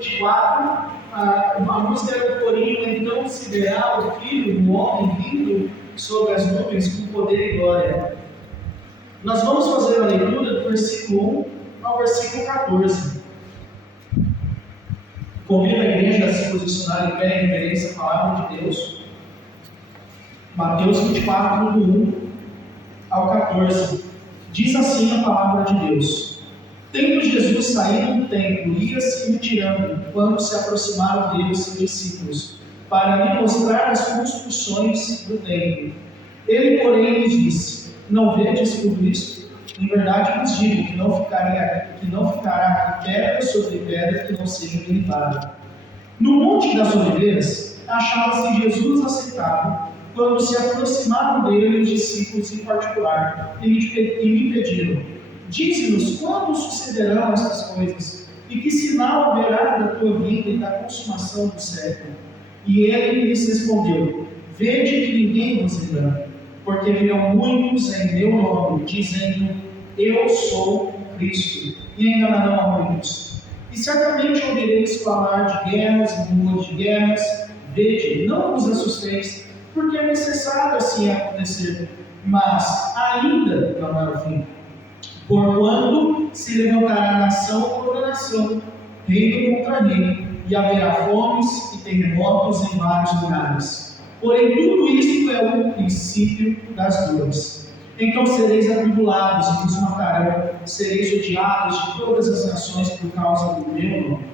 24, a música era do corinho, então se verá o Filho do Homem vindo sobre as nuvens com poder e glória. Nós vamos fazer a leitura do versículo 1 ao versículo 14. Convido a igreja a se posicionar em pé em reverência à palavra de Deus. Mateus 24, do 1 ao 14. Diz assim a palavra de Deus: Tendo Jesus saído do templo, ia-se retirando, quando se aproximaram dele seus discípulos, para lhe mostrar as construções do templo. Ele, porém, lhes disse: Não vedes tudo isto? Em verdade vos digo que não ficará pedra sobre pedra que não seja derribada. No Monte das Oliveiras, achava-se Jesus assentado, quando se aproximaram dele os discípulos em particular, e lhe pediram: Dize-nos quando sucederão estas coisas, e que sinal haverá da tua vinda e da consumação do século? E ele lhes respondeu: Vede que ninguém vos engane, porque virão muitos em meu nome, dizendo: Eu sou o Cristo, e enganarão a muitos. E certamente ouvireis falar de guerras e rumores de guerras. Vede, não vos assusteis, porque é necessário assim acontecer, mas ainda não é o fim. Porquanto se levantará nação contra nação, reino contra reino, e haverá fomes e terremotos em vários lugares. Porém, tudo isto é o princípio das dores. Então sereis atribulados e vos matarão, sereis odiados de todas as nações por causa do meu nome.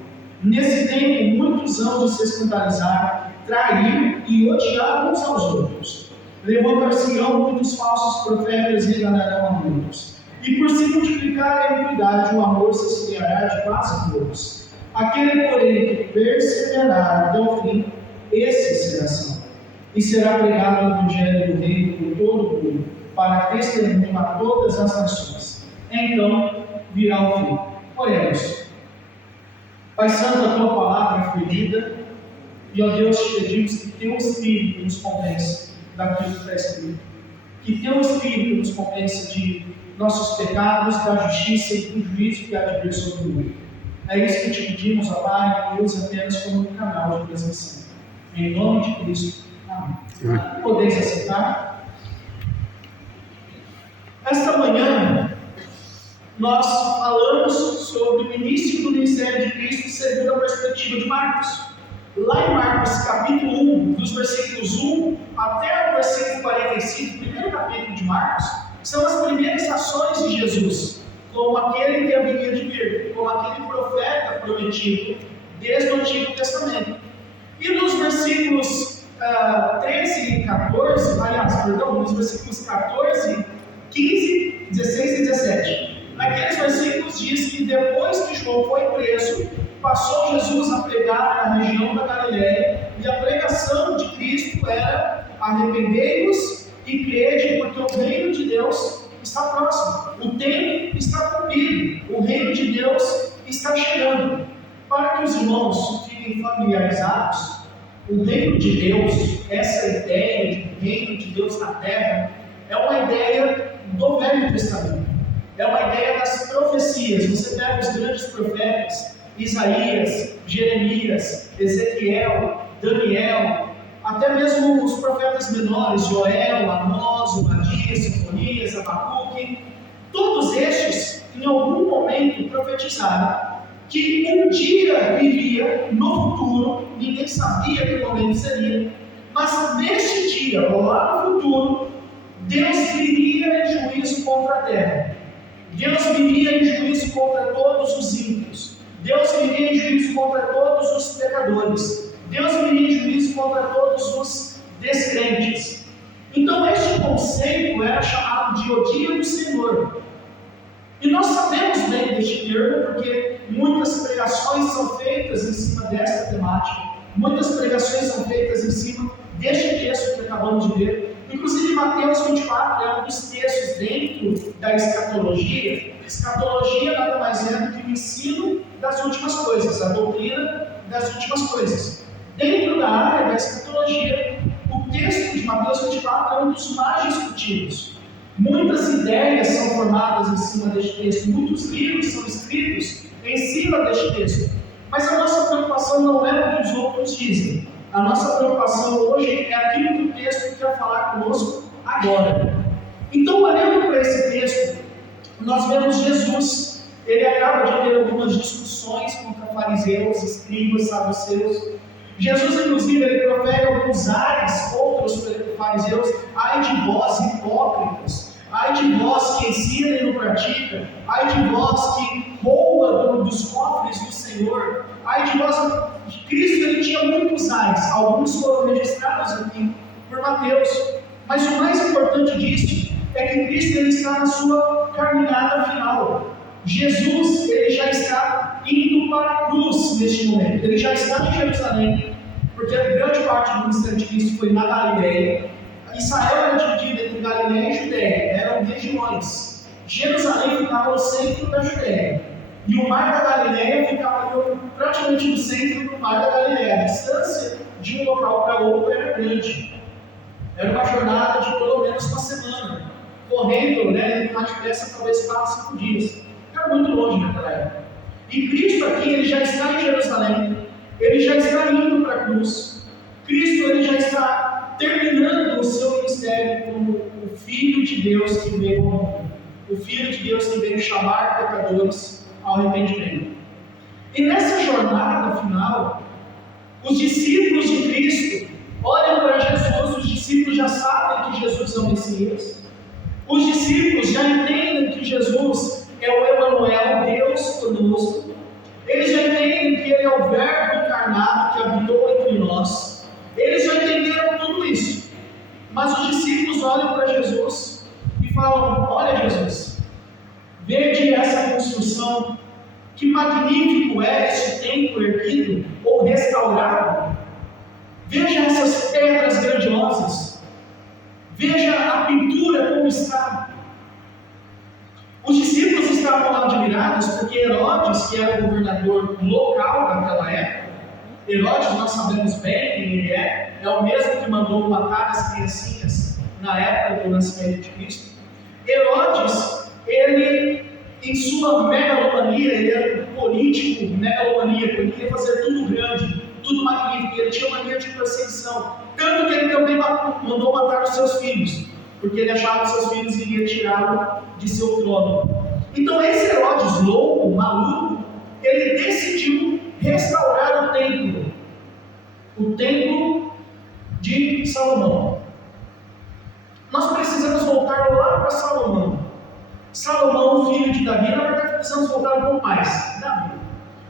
Nesse tempo, muitos hão de se escandalizar, trair e odiar uns aos outros. Levantar-se-ão muitos falsos profetas e enganarão a muitos. E por se multiplicar a iniquidade, o amor se esfriará de quase todos. Aquele, porém, que perseverar até o fim, esse será salvo. E será pregado o evangelho do reino por todo o mundo, para testemunho a todas as nações. Então virá o fim. Oremos. Pai Santo, a tua palavra foi lida, e ó Deus, te pedimos que teu Espírito nos convença daquilo que está escrito. Que teu Espírito nos convença de nossos pecados, da justiça e do juízo que há de vir sobre o mundo. É isso que te pedimos, ó Pai, e use apenas como um canal de transmissão. Em nome de Cristo. Amém. Podeis aceitar? Esta manhã, nós falamos sobre o início do ministério de Cristo segundo a perspectiva de Marcos. Lá em Marcos, capítulo 1, dos versículos 1 até o versículo 45, primeiro capítulo de Marcos, são as primeiras ações de Jesus, como aquele que haveria de vir, como aquele profeta prometido desde o Antigo Testamento. E nos versículos 13 e 14, nos versículos 14, 15, 16 e 17, naqueles versículos diz que depois que João foi preso, passou Jesus a pregar na região da Galiléia, e a pregação de Cristo era: arrependei-vos e crede, porque o reino de Deus está próximo, o tempo está cumprido, o reino de Deus está chegando. Para que os irmãos fiquem familiarizados, o reino de Deus, essa ideia de reino de Deus na terra, é uma ideia do Velho Testamento, é uma ideia das profecias. Você pega os grandes profetas, Isaías, Jeremias, Ezequiel, Daniel, até mesmo os profetas menores, Joel, Amós, Obadias, Sofonias, Abacuque, todos estes, em algum momento, profetizaram que um dia viria no futuro, ninguém sabia que momento seria, mas neste dia, lá no futuro, Deus viria em juízo contra a terra. Deus viria em juízo contra todos os ímpios. Deus viria em juízo contra todos os pecadores. Deus viria em juízo contra todos os descrentes. Então este conceito era chamado de o dia do Senhor. E nós sabemos bem deste termo, porque muitas pregações são feitas em cima desta temática. Muitas pregações são feitas em cima deste texto que acabamos de ver. Inclusive Mateus 24 é um dos textos dentro da escatologia. Escatologia nada mais é do que o ensino das últimas coisas, a doutrina das últimas coisas. Dentro da área da escatologia, o texto de Mateus 24 é um dos mais discutidos. Muitas ideias são formadas em cima deste texto, muitos livros são escritos em cima deste texto. Mas a nossa preocupação não é o que os outros dizem. A nossa preocupação hoje é aquilo que o texto quer falar conosco agora. Então, olhando para esse texto, nós vemos Jesus. Ele acaba de ter algumas discussões contra fariseus, escribas, saduceus. Jesus, inclusive, ele profere alguns ares contra os fariseus. Ai de vós, hipócritas! Ai de vós que ensina e não pratica! Ai de vós que rouba dos cofres do Senhor! Ai de vós! Cristo, ele tinha muitos ares. Alguns foram registrados aqui por Mateus. Mas o mais importante disso é que Cristo, ele está na sua caminhada final. Jesus, ele já está indo para a cruz neste momento. Ele já está em Jerusalém, porque a grande parte do ministério de Cristo foi na Galileia. Israel era dividida entre Galileia e Judéia, eram regiões. Jerusalém ficava no centro da Judéia, e o mar da Galileia ficava praticamente no centro do mar da Galileia. A distância de um local para outro era grande. Era uma jornada de pelo menos uma semana, correndo, mais depressa, talvez 4, 5 dias. Era muito longe naquela época. E Cristo aqui, ele já está em Jerusalém, ele já está indo para a cruz. Cristo, ele já está terminando o seu ministério como o Filho de Deus que veio ao mundo. O Filho de Deus que veio chamar pecadores ao arrependimento. E nessa jornada final, os discípulos de Cristo olham para Jesus, os discípulos já sabem que Jesus é o Messias. Os discípulos já entendem que Jesus é o Emanuel, Deus conosco. Eles já entendem que Ele é o Verbo encarnado que habitou entre nós. Eles já entenderam tudo isso. Mas os discípulos olham para Jesus e falam: olha, Jesus, vede essa construção, que magnífico é este templo erguido ou restaurado. Veja essas pedras grandiosas. Veja a pintura como está. Os discípulos estavam admirados porque Herodes, que era o governador local daquela época, Herodes, nós sabemos bem quem ele é o mesmo que mandou matar as criancinhas na época do nascimento de Cristo. Herodes, ele, em sua megalomania, ele era um político megalomaníaco, ele queria fazer tudo grande, tudo magnífico, ele tinha mania de perseguição, tanto que ele também mandou matar os seus filhos, porque ele achava que seus filhos iriam tirá-lo de seu trono. Então esse Herodes louco, maluco, ele decidiu restaurar o templo de Salomão. Nós precisamos voltar lá para Salomão. Salomão, filho de Davi, na verdade precisamos voltar um pouco mais. Davi.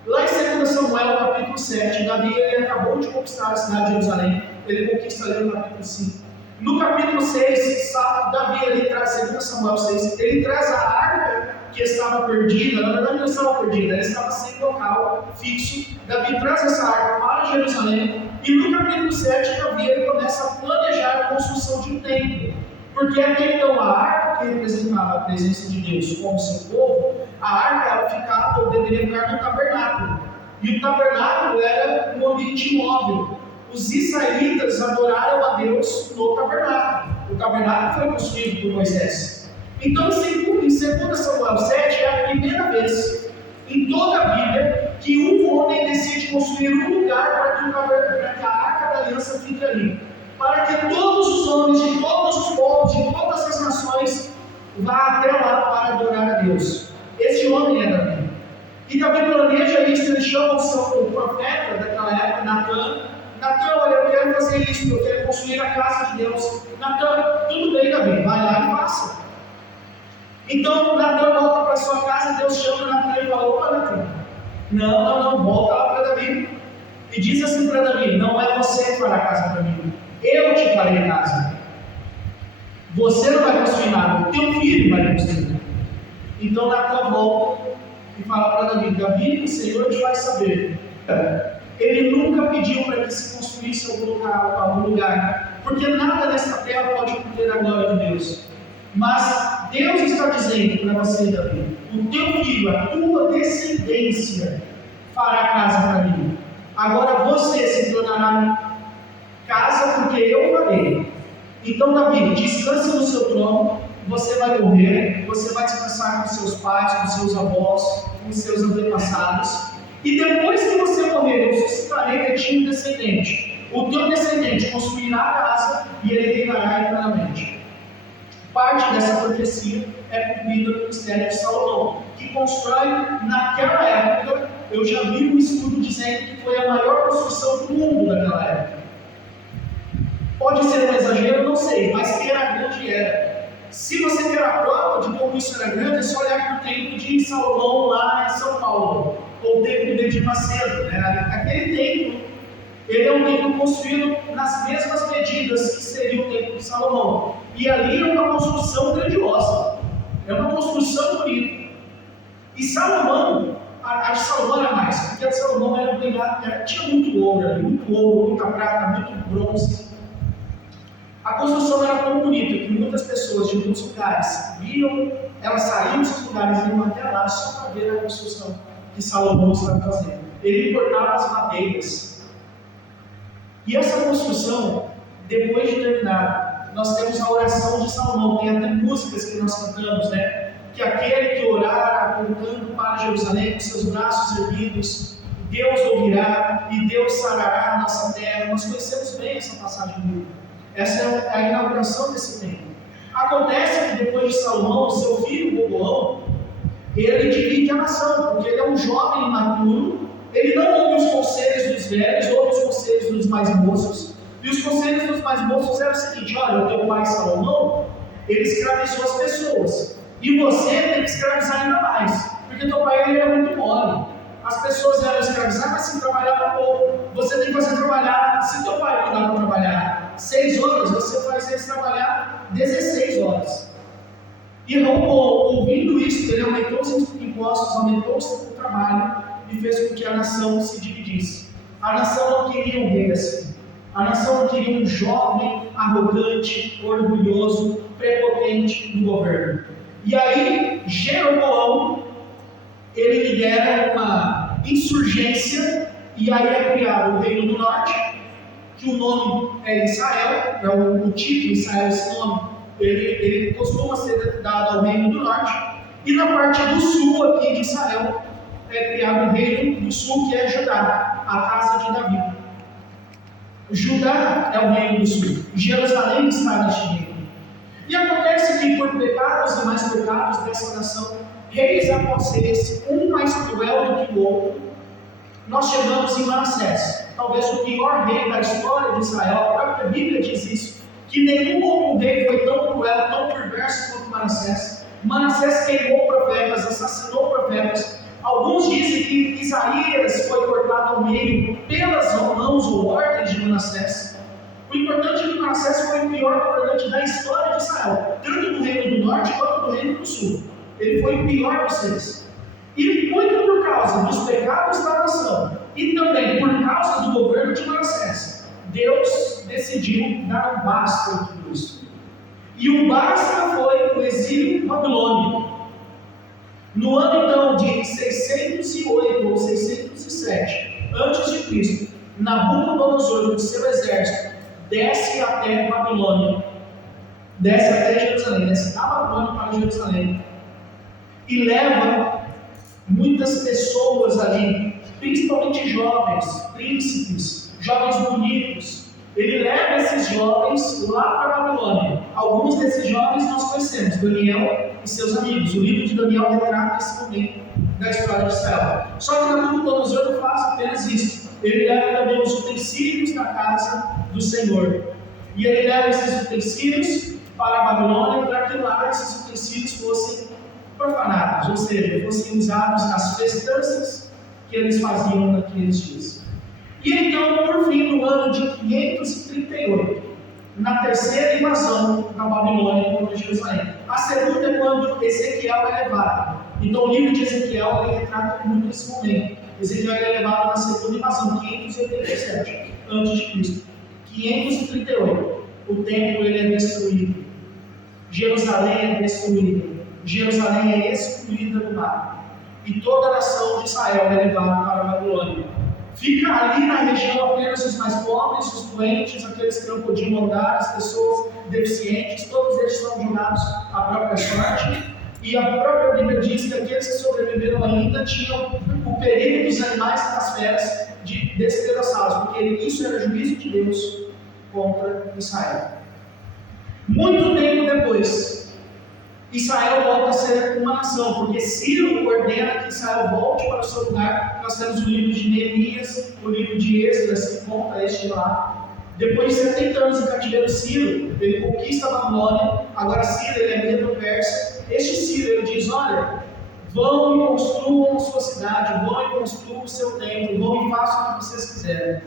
Lá em 2 Samuel, capítulo 7, Davi, ele acabou de conquistar a cidade de Jerusalém, ele conquista ali no capítulo 5. No capítulo 6, Davi, ele traz, 2 Samuel 6, ele traz a arca que estava perdida. Na verdade não estava perdida, ela estava sem local fixo. Davi traz essa arca para Jerusalém, e no capítulo 7, Davi, ele começa a planejar a construção de um templo. Porque até então a arca, que representava a presença de Deus como seu povo, a arca ela ficava ou deveria ficar no tabernáculo. E o tabernáculo era um ambiente imóvel. Os israelitas adoraram a Deus no tabernáculo. O tabernáculo foi construído por Moisés. Então, em 2 Samuel 7, é a primeira vez em toda a Bíblia que um homem decide construir um lugar para que a arca da aliança fique ali. Para que todos os homens de todos os povos, de todas as nações, vá até lá para adorar a Deus. Esse homem é Davi. E Davi planeja isso, ele chama o profeta daquela época, Natan. Natan, olha, eu quero fazer isso, eu quero construir a casa de Deus. Natan, tudo bem, Davi, vai lá e faça. Então, Natan volta para sua casa, Deus chama Natan e fala: opa, Natan, não, volta lá para Davi. E diz assim para Davi: não é você que fará a casa para mim, eu te farei a casa. Você não vai construir nada, o teu filho vai construir. Então Natan volta e fala para Davi: Davi, o Senhor te faz saber. Ele nunca pediu para que se construísse algum lugar, porque nada nesta terra pode conter a glória de Deus. Mas Deus está dizendo para você, Davi: o teu filho, a tua descendência, fará casa para mim. Agora você se tornará casa porque eu farei. Então, Davi, descanse no seu trono. Você vai morrer, você vai descansar com seus pais, com seus avós, com seus antepassados. E depois que você morrer, eu tinha um descendente. O teu descendente construirá a casa e ele reinará eternamente. Parte dessa profecia é cumprida no ministério de Salomão, que constrói, naquela época, eu já vi um estudo dizendo que foi a maior construção do mundo naquela época. Pode ser um exagero, não sei, mas que era grande era. Se você quer a prova de como isso era grande, é só olhar para o templo de Salomão lá em São Paulo, ou o templo de Edir Macedo, né? Aquele templo, ele é um templo construído nas mesmas medidas que seria o templo de Salomão. E ali é uma construção grandiosa, é uma construção bonita. E Salomão, a de Salomão era mais, porque a de Salomão era obrigada, tinha muito ouro ali, muito ouro, muita prata, muito bronze. A construção era tão bonita que muitas pessoas de muitos lugares viam, elas saíam desses lugares e iam até lá só para ver a construção que Salomão estava fazendo. Ele cortava as madeiras. E essa construção, depois de terminar, nós temos a oração de Salomão, tem até músicas que nós cantamos, né? Que aquele que orar apontando para Jerusalém com seus braços erguidos, Deus ouvirá e Deus sarará a nossa terra. Nós conhecemos bem essa passagem bíblica. Essa é a inauguração desse templo. Acontece que depois de Salomão, seu filho Roboão, ele divide a nação, porque ele é um jovem imaturo, ele não ouve os conselhos dos velhos, ouve os conselhos dos mais moços, e os conselhos dos mais moços eram o seguinte: olha, o teu pai Salomão, ele escravizou as pessoas, e você tem que escravizar ainda mais, porque teu pai ele era muito mole. As pessoas eram escravizadas, mas se trabalhava pouco. Você tem que fazer trabalhar, se teu pai mandar para trabalhar 6 horas, você faz eles trabalhar 16 horas. E Roboão, ouvindo isso, ele aumentou os impostos, aumentou o trabalho e fez com que a nação se dividisse. A nação não queria um rei assim. A nação não queria um jovem, arrogante, orgulhoso, prepotente no governo. E aí, Jeroboão, ele lidera uma insurgência, e aí é criado o Reino do Norte, que o nome é Israel, é o título Israel, esse nome, ele costuma ser dado ao Reino do Norte, e na parte do sul aqui de Israel, é criado o Reino do Sul, que é Judá, a casa de Davi. Judá é o Reino do Sul, Jerusalém está neste reino. E acontece que por pecados e mais pecados dessa nação, reis após reis, um mais cruel do que o outro, nós chegamos em Manassés, talvez o pior rei da história de Israel. A própria Bíblia diz isso, que nenhum outro rei foi tão cruel, tão perverso quanto Manassés. Manassés queimou profetas, assassinou profetas. Alguns dizem que Isaías foi cortado ao meio pelas mãos ou ordens de Manassés. O importante é que Manassés foi o pior governante da história de Israel, tanto do Reino do Norte quanto do Reino do Sul. Ele foi o pior dos seis. E muito por causa dos pecados da nação, e também por causa do governo de Manassés, Deus decidiu dar um basta em tudo isso. E o basta foi o exílio babilônico. No ano então de 608 ou 607 a.C., Nabucodonosor e seu exército desce até Babilônia, desce até Jerusalém, desce da Babilônia para Jerusalém, e leva muitas pessoas ali, principalmente jovens, príncipes, jovens bonitos. Ele leva esses jovens lá para a Babilônia. Alguns desses jovens nós conhecemos, Daniel e seus amigos. O livro de Daniel retrata esse momento da história de Israel. Só que Nabucodonosor não faz apenas isso. Ele leva também os utensílios da casa do Senhor. E ele leva esses utensílios para a Babilônia para que lá esses utensílios fossem profanados, ou seja, fossem usados nas festanças que eles faziam naqueles dias. E então, por fim, no ano de 538, na terceira invasão da Babilônia contra Jerusalém. A segunda é quando Ezequiel é levado. Então, o livro de Ezequiel ele retrata muito esse momento. Ezequiel é levado na segunda invasão, 587 a.C. 538, o templo ele é destruído. Jerusalém é destruída. Jerusalém é excluída do mapa. E toda a nação de Israel é levada para a Babilônia. Fica ali na região apenas os mais pobres, os doentes, aqueles que não podiam andar, as pessoas deficientes, todos eles são jogados à própria sorte. E a própria Bíblia diz que aqueles que sobreviveram ainda tinham o perigo dos animais e das feras de despedaçá-los, porque isso era juízo de Deus contra Israel. Muito tempo depois, Israel volta a ser uma nação, porque Ciro ordena que Israel volte para o seu lugar. Nós temos o livro de Neemias, o livro de Esdras, que conta este lá. Depois de 70 anos em cativeiro, Ciro, ele conquista a Babilônia. Agora Ciro, ele é Medo-Persa. Este Ciro, ele diz, olha, vão e construam a sua cidade, vão e construam o seu templo, vão e façam o que vocês quiserem.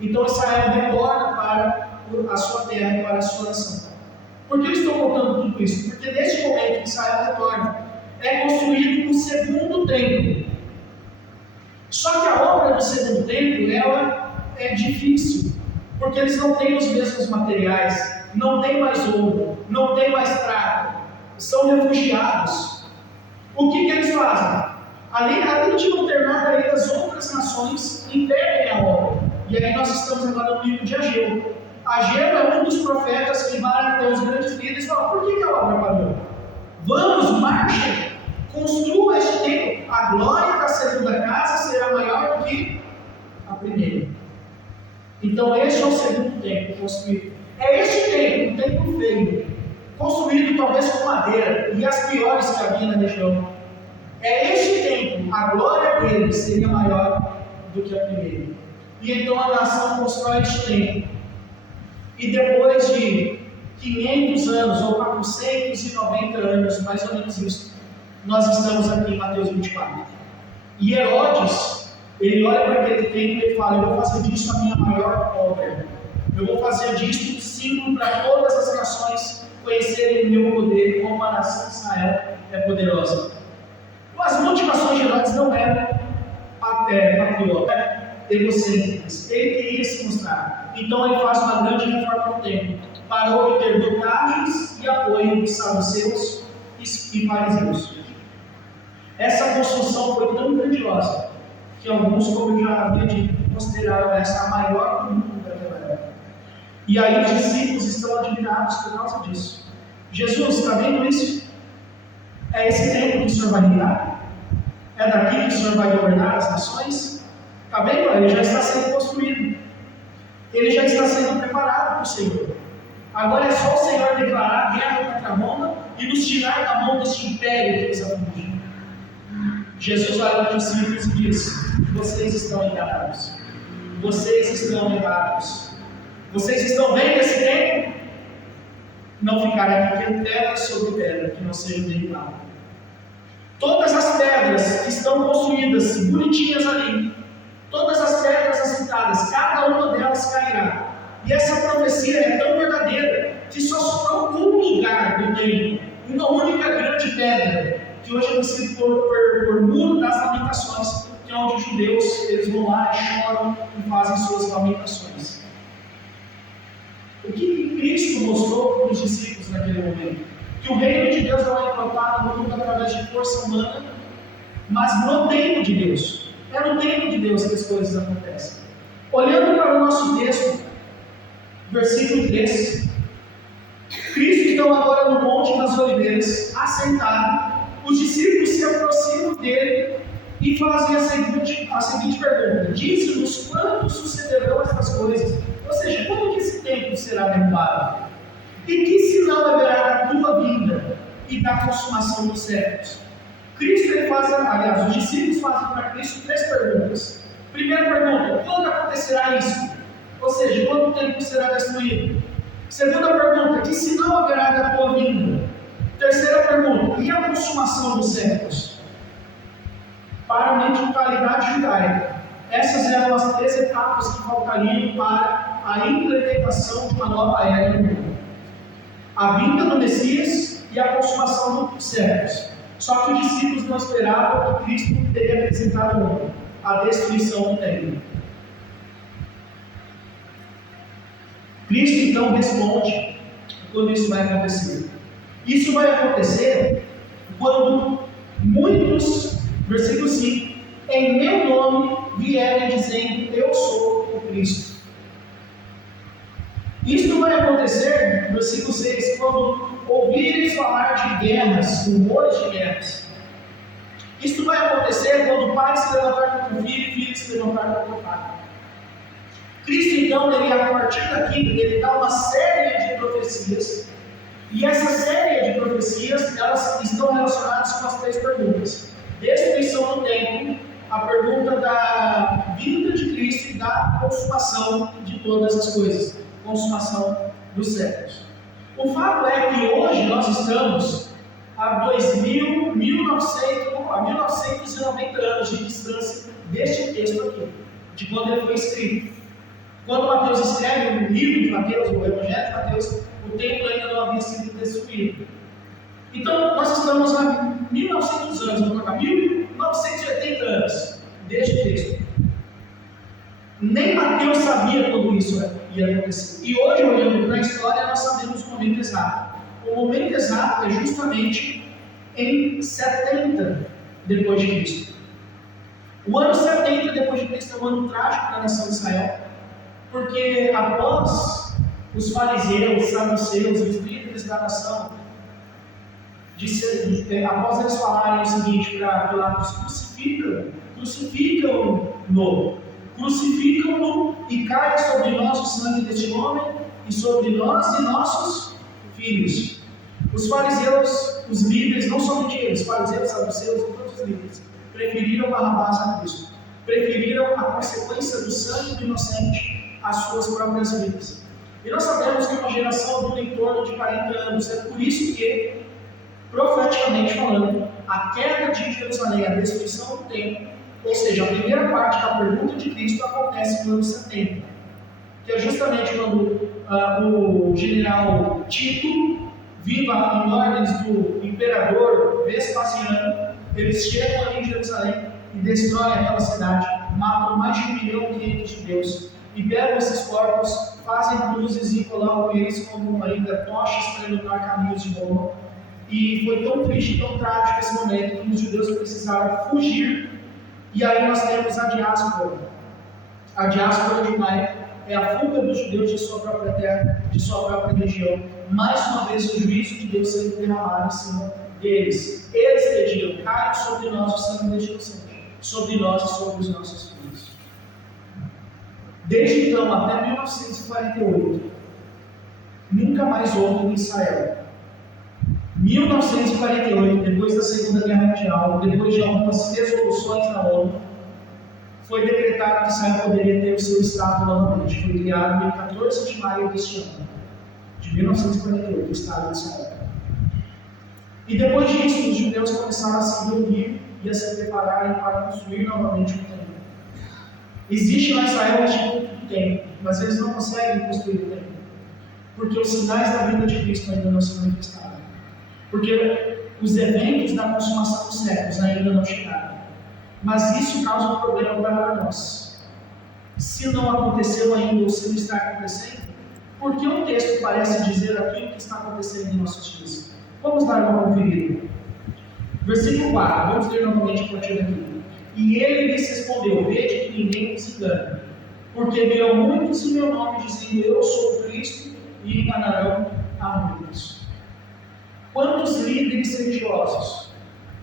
Então Israel retorna para a sua terra, para a sua nação. Por que eu estou contando tudo isso? Porque neste momento que Israel retorna, é construído o segundo templo. Só que a obra do segundo templo, ela é difícil, porque eles não têm os mesmos materiais, não tem mais ouro, não tem mais prata, são refugiados. O que eles fazem? Além de não ter nada, aí as outras nações impedem a obra. E aí nós estamos agora no livro de Ageu. Ageu é um dos profetas que vai até os grandes líderes e fala, por que a obra parou? Vamos, marchem, construam este templo. A glória da segunda casa será maior do que a primeira. Então este é o segundo templo construído. É este templo, um templo feio, construído talvez com madeira, e as piores que havia na região. É este templo, a glória dele seria maior do que a primeira. E então a nação constrói este templo. E depois de 500 anos, ou 490 anos, mais ou menos isso, nós estamos aqui em Mateus 24. E Herodes, ele olha para aquele templo e fala, eu vou fazer disso a minha maior obra. Eu vou fazer disso um símbolo para todas as nações conhecerem o meu poder, como a nação de Israel é poderosa. As motivações de Herodes não eram patrióticas, egocêntricas. Ele queria se mostrar. Então ele faz uma grande reforma no templo para obter vantagens e apoio dos saduceus e fariseus. Essa construção foi tão grandiosa que alguns, como eu já havia dito, consideraram essa a maior do mundo daquela época. E aí os discípulos estão admirados por causa disso. Jesus, está vendo isso? É esse templo que o Senhor vai reinar? É daqui que o Senhor vai governar as nações? Está vendo? Ele já está sendo construído. Ele já está sendo preparado para o Senhor. Agora é só o Senhor declarar guerra contra Roma e nos tirar da mão deste império que nos aflige. Jesus olha para os discípulos e diz, vocês estão enganados. Vocês estão errados. Vocês estão vendo esse templo? Não ficará aqui pedra sobre pedra que não seja derribada. Todas as pedras que estão construídas, bonitinhas ali, todas as pedras assentadas, cada uma delas cairá. E essa profecia é tão verdadeira que só sobrou um lugar do templo, uma única grande pedra, que hoje é conhecido por Muro das Lamentações, que é onde os judeus eles vão lá e choram e fazem suas lamentações. O que Cristo mostrou para os discípulos naquele momento? Que o reino de Deus não é implantado no mundo através de força humana, mas no tempo de Deus. É no tempo de Deus que as coisas acontecem. Olhando para o nosso texto, versículo 3, Cristo então agora no Monte das Oliveiras, assentado, os discípulos se aproximam dele e fazem a seguinte pergunta: dize-nos quando sucederão estas coisas, ou seja, quando que esse templo será derrubado? E que sinal haverá da tua vinda e da consumação dos séculos? Cristo, os discípulos fazem para Cristo 3 perguntas. Primeira pergunta: quando acontecerá isso? Ou seja, quando o templo será destruído? Segunda pergunta: que sinal haverá da tua vinda? Terceira pergunta: e a consumação dos séculos? Para a mentalidade judaica, essas eram as 3 etapas que faltariam para a implementação de uma nova era no mundo: a vinda do Messias e a consumação dos séculos. Só que os discípulos não esperavam que Cristo teria apresentado a destruição do templo. Cristo então responde quando isso vai acontecer. Isso vai acontecer quando muitos, versículo 5, em meu nome vierem dizendo, eu sou o Cristo. Isso vai acontecer, versículo 6, quando ouvirem falar de guerras, rumores de guerras. Isto vai acontecer quando o pai se levantar contra o filho e o filho se levantar contra o pai. Cristo, então, ele, a partir daqui, ele dá uma série de profecias, e essa série de profecias, elas estão relacionadas com as três perguntas: destruição do templo, a pergunta da vinda de Cristo e da consumação de todas as coisas, consumação dos séculos. O fato é que hoje nós estamos a 1990 anos de distância deste texto aqui, de quando ele foi escrito. Quando Mateus escreve o livro de Mateus, o Evangelho de Mateus, o templo ainda não havia sido destruído. Então, nós estamos a 1900 anos, vamos colocar 1980 anos deste texto. Nem Mateus sabia quando isso ia acontecer. E hoje, olhando para a história, nós sabemos o momento exato. O momento exato é justamente em 70 depois de Cristo. O ano 70 depois de Cristo é um ano trágico da nação de Israel, porque após os fariseus, os saduceus, os líderes da nação, após eles falarem o seguinte para Pilatos: crucificam-no e caia sobre nós o sangue deste homem e sobre nós e nossos filhos. Os fariseus, os líderes, não somente eles, fariseus, saduceus e todos os líderes, preferiram Barrabás a Cristo, preferiram a consequência do sangue do inocente às suas próprias vidas. E nós sabemos que uma geração dura em torno de 40 anos, é por isso que, profeticamente falando, a queda de Jerusalém, a destruição do templo, ou seja, a primeira parte da pergunta de Cristo acontece no ano 70, que é justamente quando o general Tito, vindo em ordens do imperador Vespasiano, eles chegam ali em Jerusalém e destroem aquela cidade, matam mais de 1.500.000 de judeus, e pegam esses corpos, fazem cruzes e colocam eles como ainda tochas para iluminar caminhos de Roma. E foi tão triste, tão trágico esse momento que os judeus precisaram fugir. E aí nós temos a diáspora. A diáspora judaica é a fuga dos judeus de sua própria terra, de sua própria região. Mais uma vez o juízo de Deus sendo derramado em cima deles. Eles pediam: caia sobre nós o sangue deste inocente, sobre nós e sobre os nossos filhos. Desde então até 1948, nunca mais houve em Israel. 1948, depois da Segunda Guerra Mundial, depois de algumas resoluções na ONU, foi decretado que Israel poderia ter o seu Estado novamente. Foi criado em 14 de maio deste ano, de 1948, o Estado de Israel. E depois disso, os judeus começaram a se reunir e a se prepararem para construir novamente o templo. Existe na Israel o Instituto do Templo, mas eles não conseguem construir o templo, porque os sinais da vinda de Cristo ainda não se manifestaram. Porque os eventos da consumação dos séculos ainda não chegaram. Mas isso causa um problema para nós. Se não aconteceu ainda ou se não está acontecendo, por que o texto parece dizer aquilo que está acontecendo em nossos dias? Vamos dar uma conferida. Versículo 4, vamos ler novamente a partir daqui. E ele lhes respondeu: vede que ninguém vos engane, porque virão muitos em meu nome, dizendo: eu sou o Cristo, e enganarão a muitos. Quantos líderes religiosos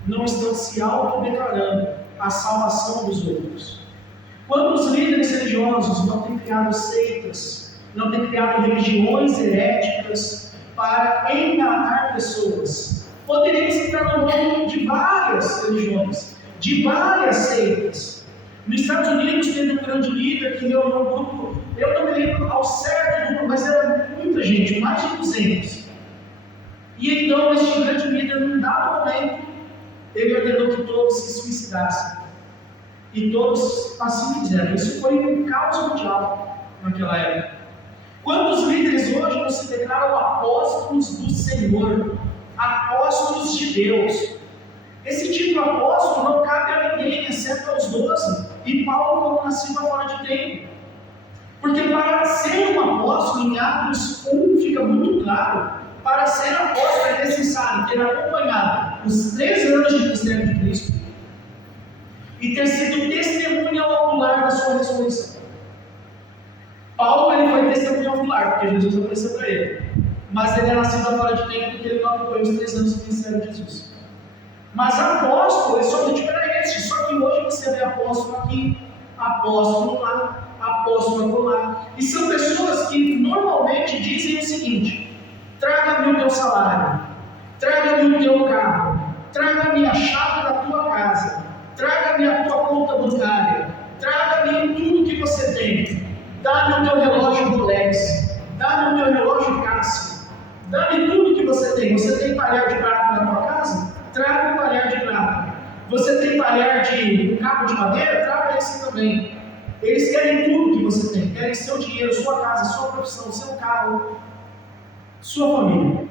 não estão se autodeclarando a salvação dos outros? Quantos líderes religiosos não têm criado seitas, não têm criado religiões heréticas para enganar pessoas? Poderia citar o nome de várias religiões, de várias seitas. Nos Estados Unidos teve um grande líder que reuniu um grupo, eu não me lembro ao certo do grupo, mas era muita gente, mais de 200. E então este grande líder, num dado momento, ele ordenou que todos se suicidassem. E todos assim fizeram. Isso foi um caos mundial naquela época. Quantos líderes hoje não se declaram apóstolos do Senhor, apóstolos de Deus? Esse título apóstolo não cabe a ninguém, exceto aos 12, e Paulo como nascido fora de tempo. Porque para ser um apóstolo, em Atos 1 fica muito claro, para ser apóstolo é necessário ter acompanhado os 3 anos de ministério de Cristo e ter sido testemunha ocular da sua ressurreição. Paulo ele foi testemunha ocular, porque Jesus apareceu para ele. Mas ele é nascido fora de tempo porque ele não acompanhou os 3 anos do ministério de Jesus. Mas apóstolo é somente para este. Só que hoje você vê apóstolo aqui, apóstolo lá, apóstolo Acolá. E são pessoas que normalmente dizem o seguinte: traga-me o teu salário, traga-me o teu carro, traga-me a chave da tua casa, traga-me a tua conta bancária, traga-me tudo que você tem, dá-me o teu relógio Rolex, dá-me o teu relógio Casio, dá-me tudo que você tem. Você tem talher de prata na tua casa? Traga um talher de prata. Você tem talher de cabo de madeira? Traga esse também. Eles querem tudo que você tem, querem seu dinheiro, sua casa, sua profissão, seu carro, sua família.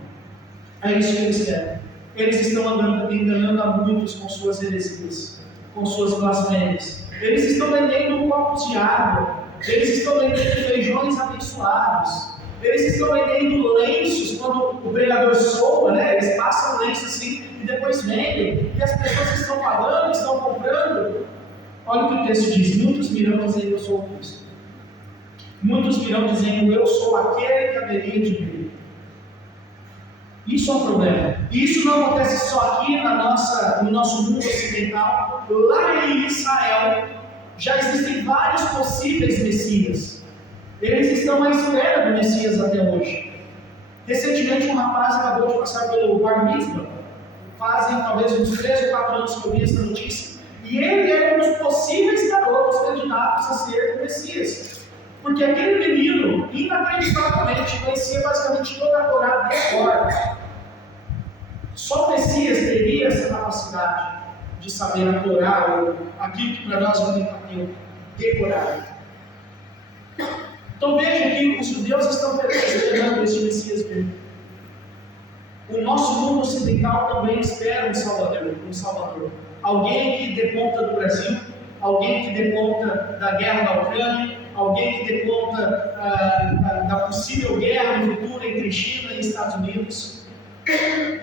É isso que eles querem. Eles estão enganando a muitos com suas heresias, com suas blasfêmias. Eles estão vendendo copos de água, eles estão vendendo feijões abençoados, eles estão vendendo lenços. Quando o pregador soa, né, eles passam lenço assim e depois vendem, e as pessoas estão pagando, estão comprando. Olha o que o texto diz: muitos virão dizendo eu sou o Cristo, muitos virão dizendo eu sou aquele que haveria de vir. Isso é um problema. E isso não acontece só aqui no nosso mundo ocidental. Lá em Israel já existem vários possíveis Messias. Eles estão à espera do Messias até hoje. Recentemente um rapaz acabou de passar pelo Bar Mitzvah. Fazem talvez uns 3 ou 4 anos que eu vi essa notícia. E ele era um dos possíveis garotos candidatos a ser o Messias. Porque aquele menino, inacreditavelmente, conhecia basicamente toda a Torá de cor. Só o Messias teria essa capacidade de saber a Torá, ou aquilo que para nós é um decorar. Então veja que os judeus estão esperando esse Messias vir. O nosso mundo ocidental também espera um Salvador. Alguém que dê conta do Brasil, alguém que dê conta da guerra da Ucrânia, alguém que dê conta da possível guerra no futuro entre China e Estados Unidos.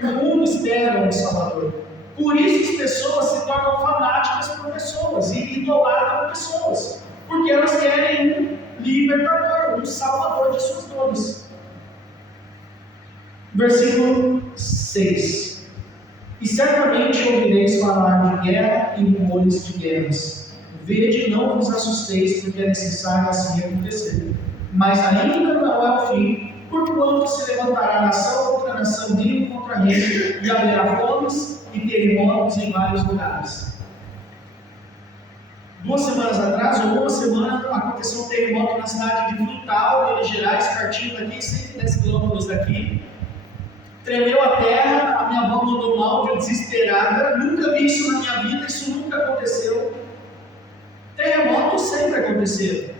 O mundo espera um Salvador. Por isso as pessoas se tornam fanáticas por pessoas e idolatram pessoas, porque elas querem um libertador, um salvador de suas dores. Versículo 6. E certamente ouvireis falar de guerra e rumores de guerras. Vede, não vos assusteis, porque é necessário assim acontecer. Mas ainda não é o fim, porquanto se levantará nação contra nação, reino contra reino, e haverá fomes e terremotos em vários lugares. 2 semanas atrás, ou uma semana, aconteceu um terremoto na cidade de Frutal, Minas Gerais, partindo daqui, 110 quilômetros daqui. Tremeu a terra, a minha avó mandou um áudio desesperada. Nunca vi isso na minha vida, isso nunca aconteceu. Terremotos sempre aconteceram,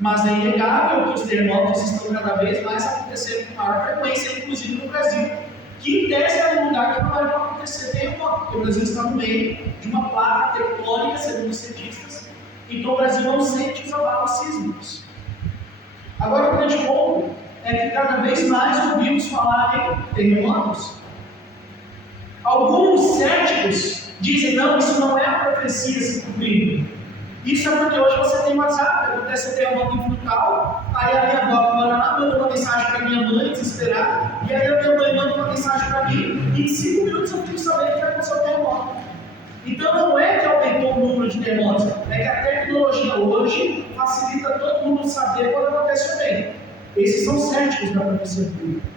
mas é inegável que os terremotos estão cada vez mais acontecendo com maior frequência, inclusive no Brasil, que em tese é um lugar que não era para acontecer terremoto, porque o Brasil está no meio de uma placa tectônica, segundo os cientistas, então o Brasil não sente os abalos sísmicos. Agora o grande ponto é que cada vez mais ouvimos falar em terremotos. Alguns céticos dizem: não, isso não é a profecia se cumprindo. Isso é porque hoje você tem WhatsApp, acontece um terremoto em Frutal, aí a minha avó mora lá, manda uma mensagem para minha mãe, desesperada, e aí a minha mãe manda uma mensagem para mim, e em 5 minutos eu fico sabendo que aconteceu o terremoto. Então não é que aumentou o número de terremotos, é que a tecnologia hoje facilita todo mundo saber quando acontece o evento. Esses são céticos da profecia bíblica,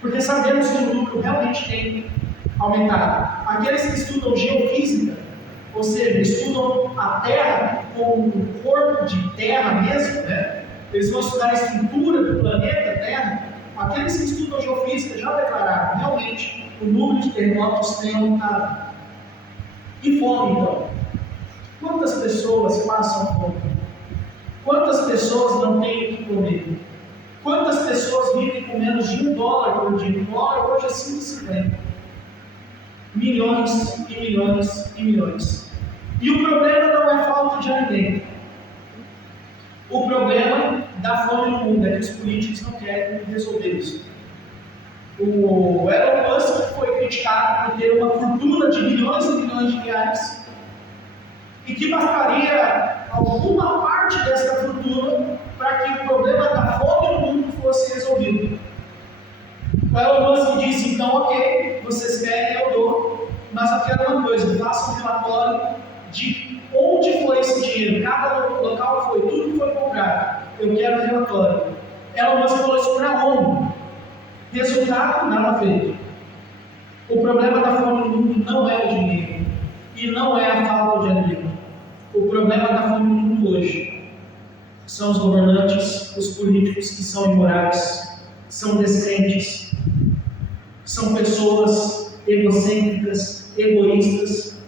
porque sabemos que o número realmente tem aumentado. Aqueles que estudam geofísica, ou seja, estudam a Terra como um corpo de terra mesmo, né? Eles vão estudar a estrutura do planeta Terra. Aqueles que estudam geofísica já declararam, realmente, o número de terremotos tem aumentado. E fome, então? Quantas pessoas passam fome? Quantas pessoas não têm o que comer? Quantas pessoas vivem com menos de $1 por dia? $1 hoje é 5,50. Milhões e milhões e milhões. E o problema não é falta de alimento. O problema da fome no mundo é que os políticos não querem resolver isso. O Elon Musk foi criticado por ter uma fortuna de milhões e milhões de reais e que bastaria alguma parte dessa fortuna para que o problema da fome no mundo fosse resolvido. O Elon Musk disse: então, ok, vocês querem, eu dou, mas eu quero uma coisa, faça um relatório de onde foi esse dinheiro, cada local foi, tudo eu quero relatório. Elon Musk falou isso para a ONU. Resultado, nada feito. O problema da fome no mundo não é o dinheiro e não é a falta de alimento. O problema da fome no mundo hoje são os governantes, os políticos que são imorais, são descrentes, são pessoas egocêntricas, egoístas.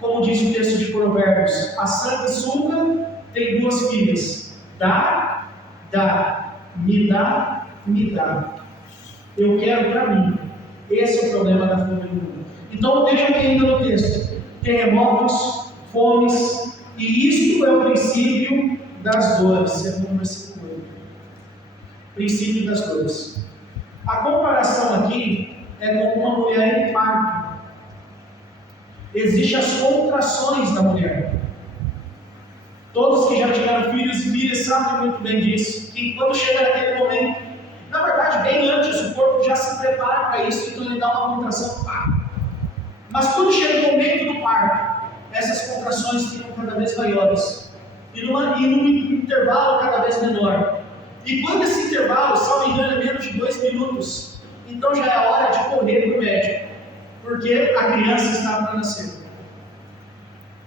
Como diz o texto de Provérbios, a sanguessuga tem duas filhas: dá, dá, me dá, me dá. Eu quero para mim. Esse é o problema da fome no mundo. Então veja que ainda no texto: terremotos, fomes, e isto é o princípio das dores, segundo o versículo 8. Princípio das dores. A comparação aqui é com uma mulher em parto. Existem as contrações da mulher. Todos que já tiveram filhos e filhas sabem muito bem disso, que quando chega naquele momento, na verdade, bem antes, o corpo já se prepara para isso, então ele dá uma contração, pá. Mas quando chega o momento do parto, essas contrações ficam cada vez maiores, e num intervalo cada vez menor. E quando esse intervalo, salvo engano, é menos de 2 minutos, então já é a hora de correr para o médico, porque a criança está para nascer.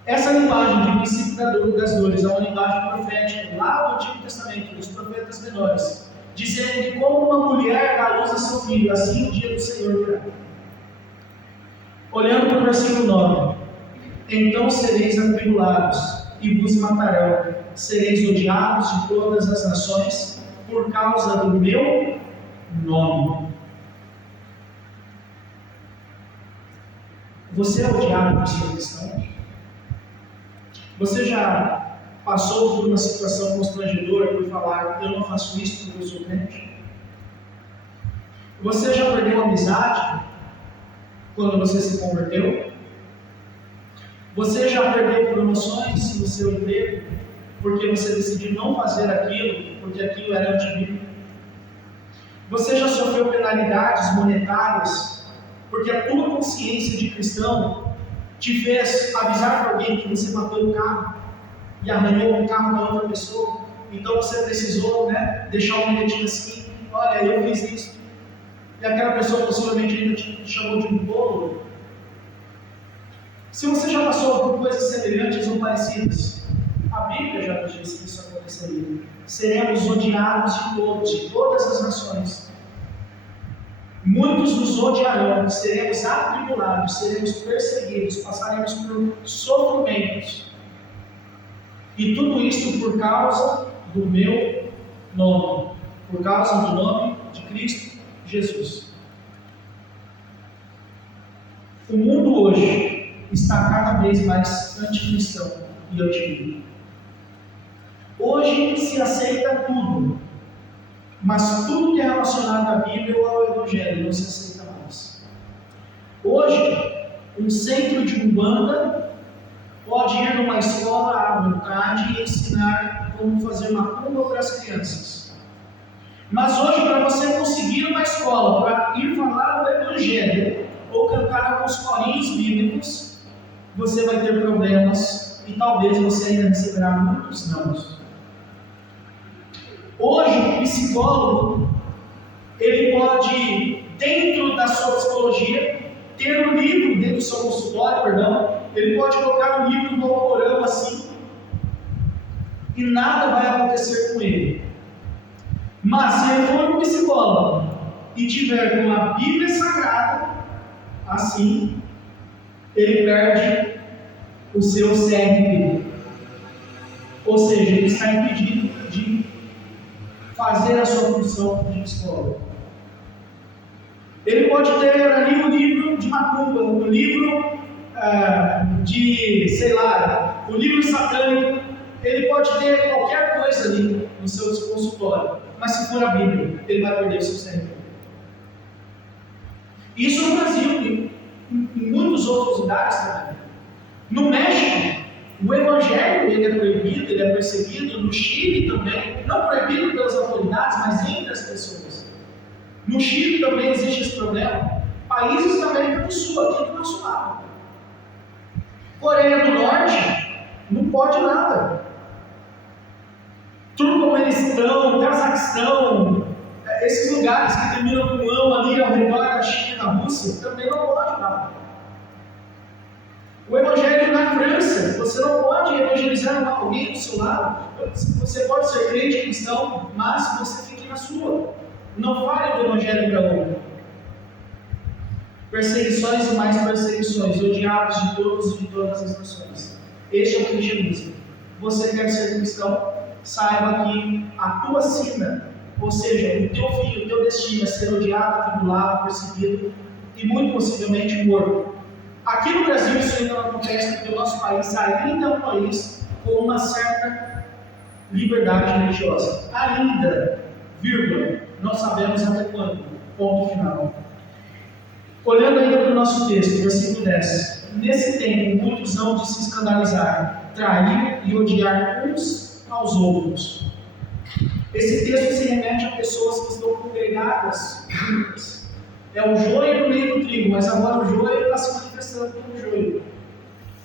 Essa linguagem de princípio das dores é uma linguagem profética, lá do Antigo Testamento, dos profetas menores, dizendo que como uma mulher dá luz a seu filho, assim o dia do Senhor virá. Olhando para o versículo 9: então sereis atribulados e vos matarão, sereis odiados de todas as nações por causa do meu nome. Você é odiado por ser cristão? Você já passou por uma situação constrangedora por falar: eu não faço isso porque eu sou crente? Você já perdeu amizade quando você se converteu? Você já perdeu promoções no seu emprego porque você decidiu não fazer aquilo porque aquilo era antibíblico? Você já sofreu penalidades monetárias porque a tua consciência de cristão te fez avisar para alguém que você matou o carro e arranhou o carro da outra pessoa? Então você precisou, deixar um bilhetinho assim: olha, eu fiz isso. E aquela pessoa possivelmente ainda te chamou de um bolo. Se você já passou por coisas semelhantes ou parecidas, a Bíblia já nos disse que isso aconteceria. Seremos odiados de todas as nações. Muitos nos odiarão, seremos atribulados, seremos perseguidos, passaremos por sofrimentos. E tudo isso por causa do meu nome, por causa do nome de Cristo Jesus. O mundo hoje está cada vez mais anticristão e antibíblico. Hoje se aceita tudo, mas tudo que é relacionado à Bíblia ou ao Evangelho não se aceita mais. Hoje, um centro de Umbanda pode ir numa escola à vontade e ensinar como fazer macumba para as crianças. Mas hoje, para você conseguir uma escola para ir falar o Evangelho ou cantar alguns corinhos bíblicos, você vai ter problemas e talvez você ainda receberá muitos não. Hoje, o psicólogo, ele pode, dentro da sua psicologia, ter um livro dentro do seu consultório, ele pode colocar um livro do Alcorão assim, e nada vai acontecer com ele. Mas se ele for um psicólogo e tiver com a Bíblia Sagrada, assim, ele perde o seu CRP. Ou seja, ele está impedido de fazer a sua função de psicólogo. Ele pode ter ali um livro de macumba, um livro o livro satânico. Ele pode ter qualquer coisa ali no seu consultório, mas se for a Bíblia, ele vai perder o seu CRP. Isso no Brasil e em muitos outros lugares também. No México, o Evangelho ele é proibido, ele é perseguido. No Chile também, não proibido pelas autoridades, mas entre as pessoas. No Chile também existe esse problema. Países da América do Sul, aqui do nosso lado. Coreia do Norte, não pode nada. Turcomenistão, Cazaquistão, esses lugares que terminam com ão ali ao redor da China e da Rússia, também não pode lá. O evangelho na França, você não pode evangelizar alguém do seu lado. Você pode ser crente cristão, mas você fique na sua. Não fale do evangelho para outro. Perseguições e mais perseguições, odiados de todos e de todas as nações. Este é o cristianismo. Você quer ser cristão? Saiba que a tua sina, ou seja, o teu fim, o teu destino é ser odiado, atribulado, perseguido e muito possivelmente morto. Aqui no Brasil isso ainda não acontece, porque o nosso país ainda é um país com uma certa liberdade religiosa. Ainda, vírgula, não sabemos até quando, ponto final. Olhando ainda para o nosso texto, versículo 10. Nesse tempo, muitos hão de se escandalizar, trair e odiar uns aos outros. Esse texto se remete a pessoas que estão congregadas juntas. É o joio no meio do trigo, mas agora o joio está se manifestando como joio.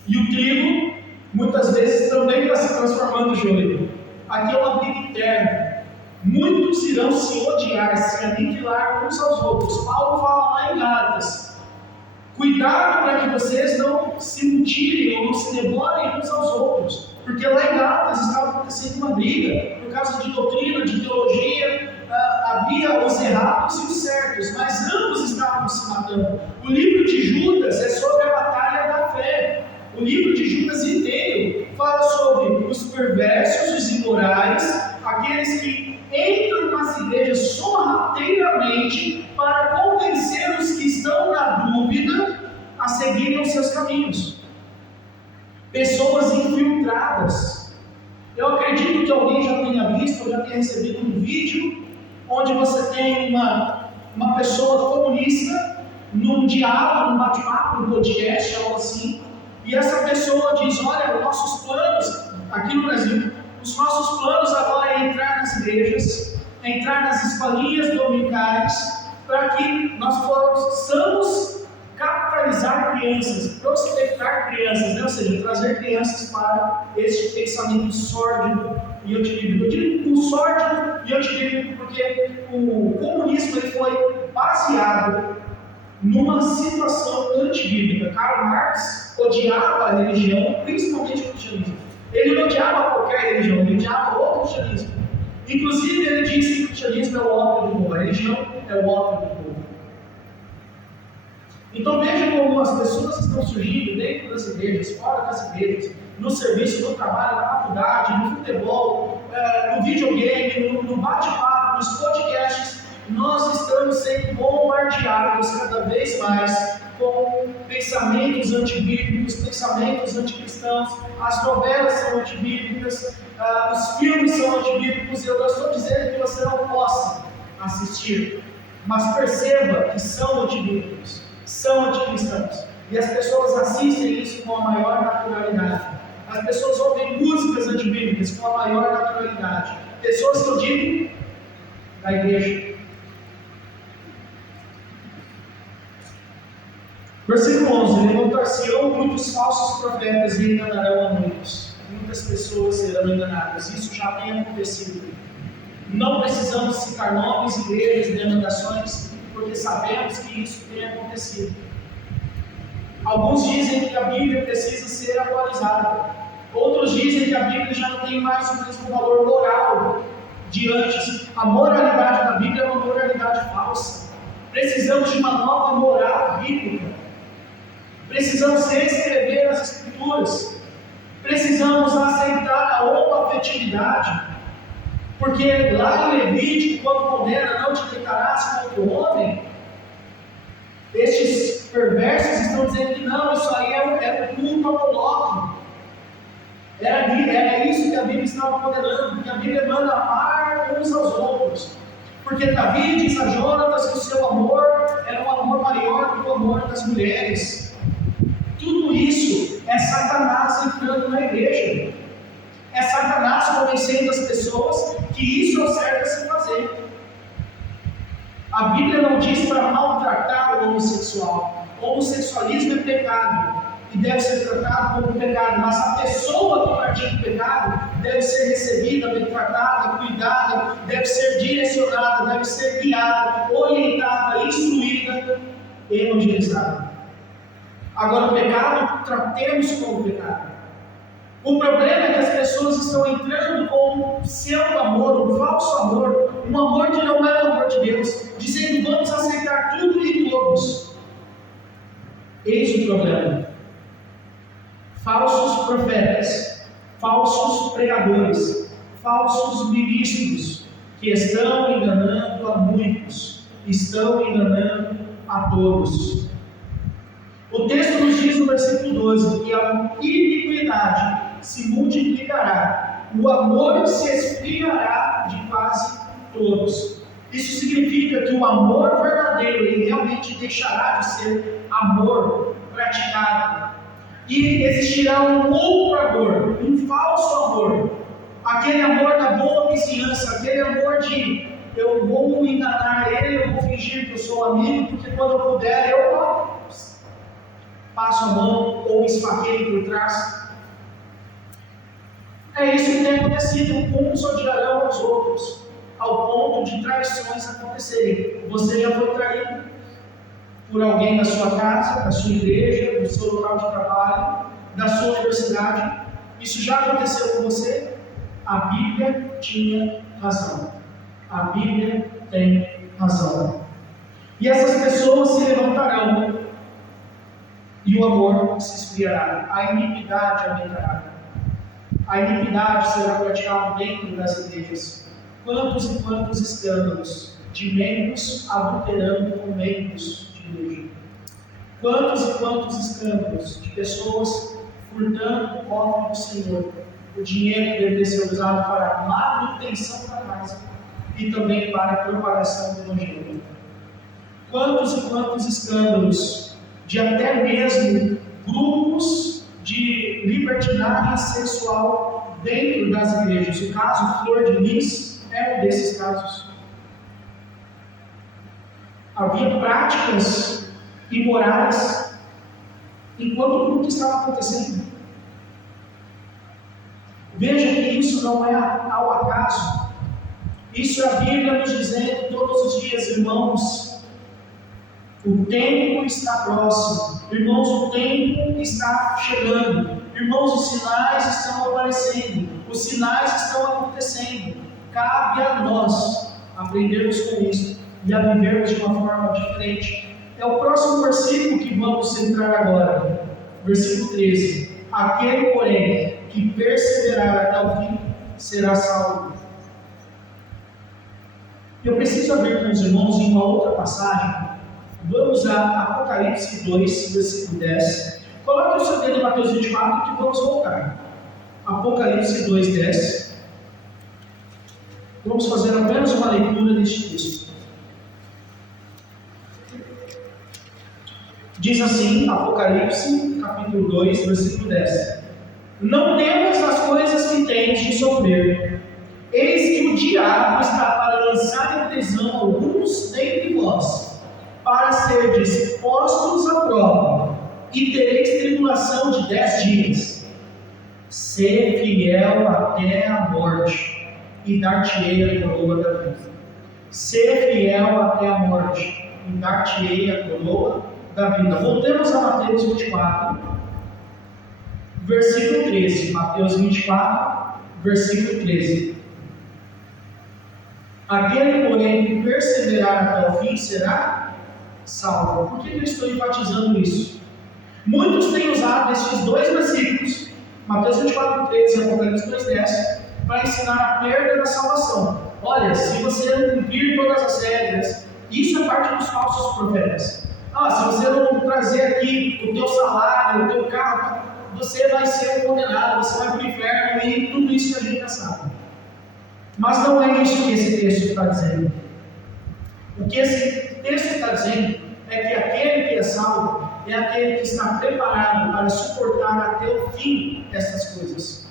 E o trigo, muitas vezes, também está se transformando em joio. Aqui é uma briga interna. Muitos irão se odiar, se aniquilar uns aos outros. Paulo fala lá em Gálatas: cuidado para que vocês não se mutilem ou não se devorem uns aos outros, porque lá em Gálatas estava acontecendo uma briga por causa de doutrina, de teologia. Havia os errados e os certos, mas ambos estavam se matando. O livro de Judas é sobre a batalha da fé. O livro de Judas inteiro fala sobre os perversos, os imorais, aqueles que entram nas igrejas sorrateiramente para convencer os que estão na dúvida a seguirem os seus caminhos. Pessoas infiltradas. Eu acredito que alguém já tenha visto, ou já tenha recebido um vídeo onde você tem uma pessoa comunista num diálogo, num bate-papo, num podcast, algo assim, e essa pessoa diz: olha, nossos planos, aqui no Brasil, os nossos planos agora é entrar nas igrejas, entrar nas escolinhas dominicais, para que nós possamos capitalizar crianças, prospectar crianças, né? Ou seja, trazer crianças para este pensamento sórdido e antivírico. Eu digo o sórdido e antivírico porque o comunismo ele foi baseado numa situação antibíblica. Karl Marx odiava a religião, principalmente o cristianismo. Ele não odiava qualquer religião, ele odiava o cristianismo. Inclusive, ele disse que o cristianismo é o ópio do povo, a religião é o ópio do povo. Então veja como as pessoas estão surgindo dentro das igrejas, fora das igrejas, no serviço, no trabalho, na faculdade, no futebol, no videogame, no bate-papo, nos podcasts. Nós estamos sendo bombardeados cada vez mais com pensamentos antibíblicos, pensamentos anticristãos. As novelas são antibíblicas, os filmes são antibíblicos. Eu não estou dizendo que você não possa assistir, mas perceba que são antibíblicos, são anticristãos. E as pessoas assistem isso com a maior naturalidade. As pessoas ouvem músicas antibíblicas com a maior naturalidade. Pessoas que eu digo da igreja. Versículo 11: levantar-se-ão muitos falsos profetas e enganarão a muitos. Muitas pessoas serão enganadas. Isso já tem acontecido. Não precisamos citar nomes, igrejas, denominações, porque sabemos que isso tem acontecido. Alguns dizem que a Bíblia precisa ser atualizada. Outros dizem que a Bíblia já não tem mais o mesmo valor moral de antes. A moralidade da Bíblia é uma moralidade falsa. Precisamos de uma nova moral bíblica. Precisamos reescrever as Escrituras. Precisamos aceitar a homoafetividade. Porque lá em Levítico, quando condena, não te deitarás contra o homem, estes perversos estão dizendo que não, isso aí é culto ao Moloque. Era isso que a Bíblia estava condenando, porque a Bíblia manda amar uns aos outros. Porque Davi diz a Jonatas que o seu amor era um amor maior do que o amor das mulheres. Tudo isso é Satanás entrando na igreja. É Satanás convencendo as pessoas que isso é o certo a se fazer. A Bíblia não diz para maltratar o homossexual. O homossexualismo é pecado. e deve ser tratado como pecado, mas a pessoa que pratica o pecado deve ser recebida, bem tratada, cuidada, deve ser direcionada, deve ser guiada, orientada, instruída, evangelizada. Agora, o pecado, tratemos como pecado. O problema é que as pessoas estão entrando com um pseudo-amor, um falso amor, um amor que não é o amor de Deus, dizendo vamos aceitar tudo e todos. Eis o problema. Falsos profetas, falsos pregadores, falsos ministros que estão enganando a muitos, estão enganando a todos. O texto nos diz no versículo 12 que a iniquidade se multiplicará, o amor se esfriará de quase todos. Isso significa que o amor verdadeiro ele realmente deixará de ser amor praticado. E existirá um outro amor, um falso amor, aquele amor da boa vizinhança, aquele amor de eu vou enganar ele, eu vou fingir que eu sou amigo, porque quando eu puder eu passo a mão ou esfaqueio por trás. É isso que tem acontecido, uns odiarão aos outros, ao ponto de traições acontecerem. Você já foi traído por alguém da sua casa, da sua igreja, do seu local de trabalho, da sua universidade. Isso já aconteceu com você? A Bíblia tinha razão. A Bíblia tem razão. E essas pessoas se levantarão e o amor se esfriará. A iniquidade aumentará. A iniquidade será praticada dentro das igrejas. Quantos e quantos escândalos de membros adulterando com membros de igreja. Quantos e quantos escândalos de pessoas furtando o cofre do Senhor, o dinheiro que deve ser usado para a manutenção da casa e também para a propagação do Evangelho. Quantos e quantos escândalos de até mesmo grupos de libertinagem sexual dentro das igrejas. O caso Flor de Lis é um desses casos. Havia práticas imorais enquanto tudo estava acontecendo. Veja que isso não é ao acaso. Isso é a Bíblia nos dizendo todos os dias, irmãos, o tempo está próximo. Irmãos, o tempo está chegando. Irmãos, os sinais estão aparecendo. Os sinais estão acontecendo. Cabe a nós aprendermos com isso e a vivermos de uma forma diferente. É o próximo versículo que vamos centrar agora. Versículo 13. Aquele, porém, que perseverar até o fim, será salvo. Eu preciso abrir com os irmãos em uma outra passagem. Vamos a Apocalipse 2, versículo 10. Coloque o seu dedo em Mateus 24 que vamos voltar. Apocalipse 2, 10. Vamos fazer apenas uma leitura deste texto. Diz assim, Apocalipse, capítulo 2, versículo 10. Não temas as coisas que tens de sofrer. Eis que o diabo está para lançar em prisão alguns dentre vós, para serdes postos à prova, e tereis tribulação de 10 dias. Sê fiel até a morte, e dar-te-ei a coroa da vida. Sê fiel até a morte, e dar-te-ei a coroa da vida. Voltemos a Mateus 24, versículo 13. Mateus 24, versículo 13. Aquele, porém, que perseverar até o fim será salvo. Por que eu estou enfatizando isso? Muitos têm usado esses dois versículos, Mateus 24, 13 e Apocalipse 2, 10, para ensinar a perda da salvação. Olha, se você não cumprir todas as regras, isso é parte dos falsos profetas. Se você não trazer aqui o teu salário, o teu carro, você vai ser condenado, você vai para o inferno e tudo isso que a gente já sabe. Mas não é isso que esse texto está dizendo. O que esse texto está dizendo é que aquele que é salvo é aquele que está preparado para suportar até o fim essas coisas.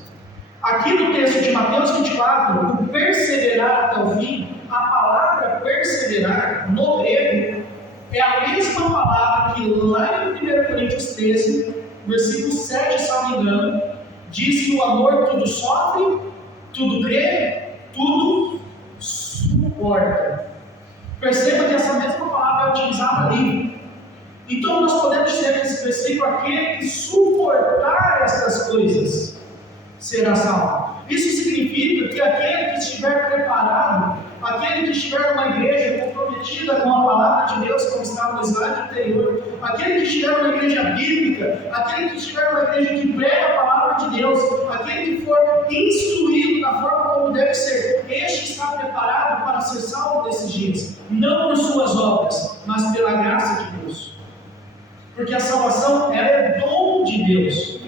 Aqui no texto de Mateus 24, o perseverar até o fim, a palavra perseverar no grego é a mesma palavra que lá em 1 Coríntios 13 versículo 7, se não me engano, diz que o amor tudo sofre, tudo crê, tudo suporta. Perceba que essa mesma palavra é utilizada ali. Então nós podemos dizer nesse versículo: aquele que suportar essas coisas será salvo. Isso significa que aquele que estiver preparado, aquele que estiver numa igreja comprometida com a palavra de Deus, como estava no slide anterior, aquele que estiver numa igreja bíblica, aquele que estiver numa igreja que prega a palavra de Deus, aquele que for instruído da forma como deve ser, este está preparado para ser salvo nesses dias, não por suas obras, mas pela graça de Deus. Porque a salvação, ela é dom de Deus.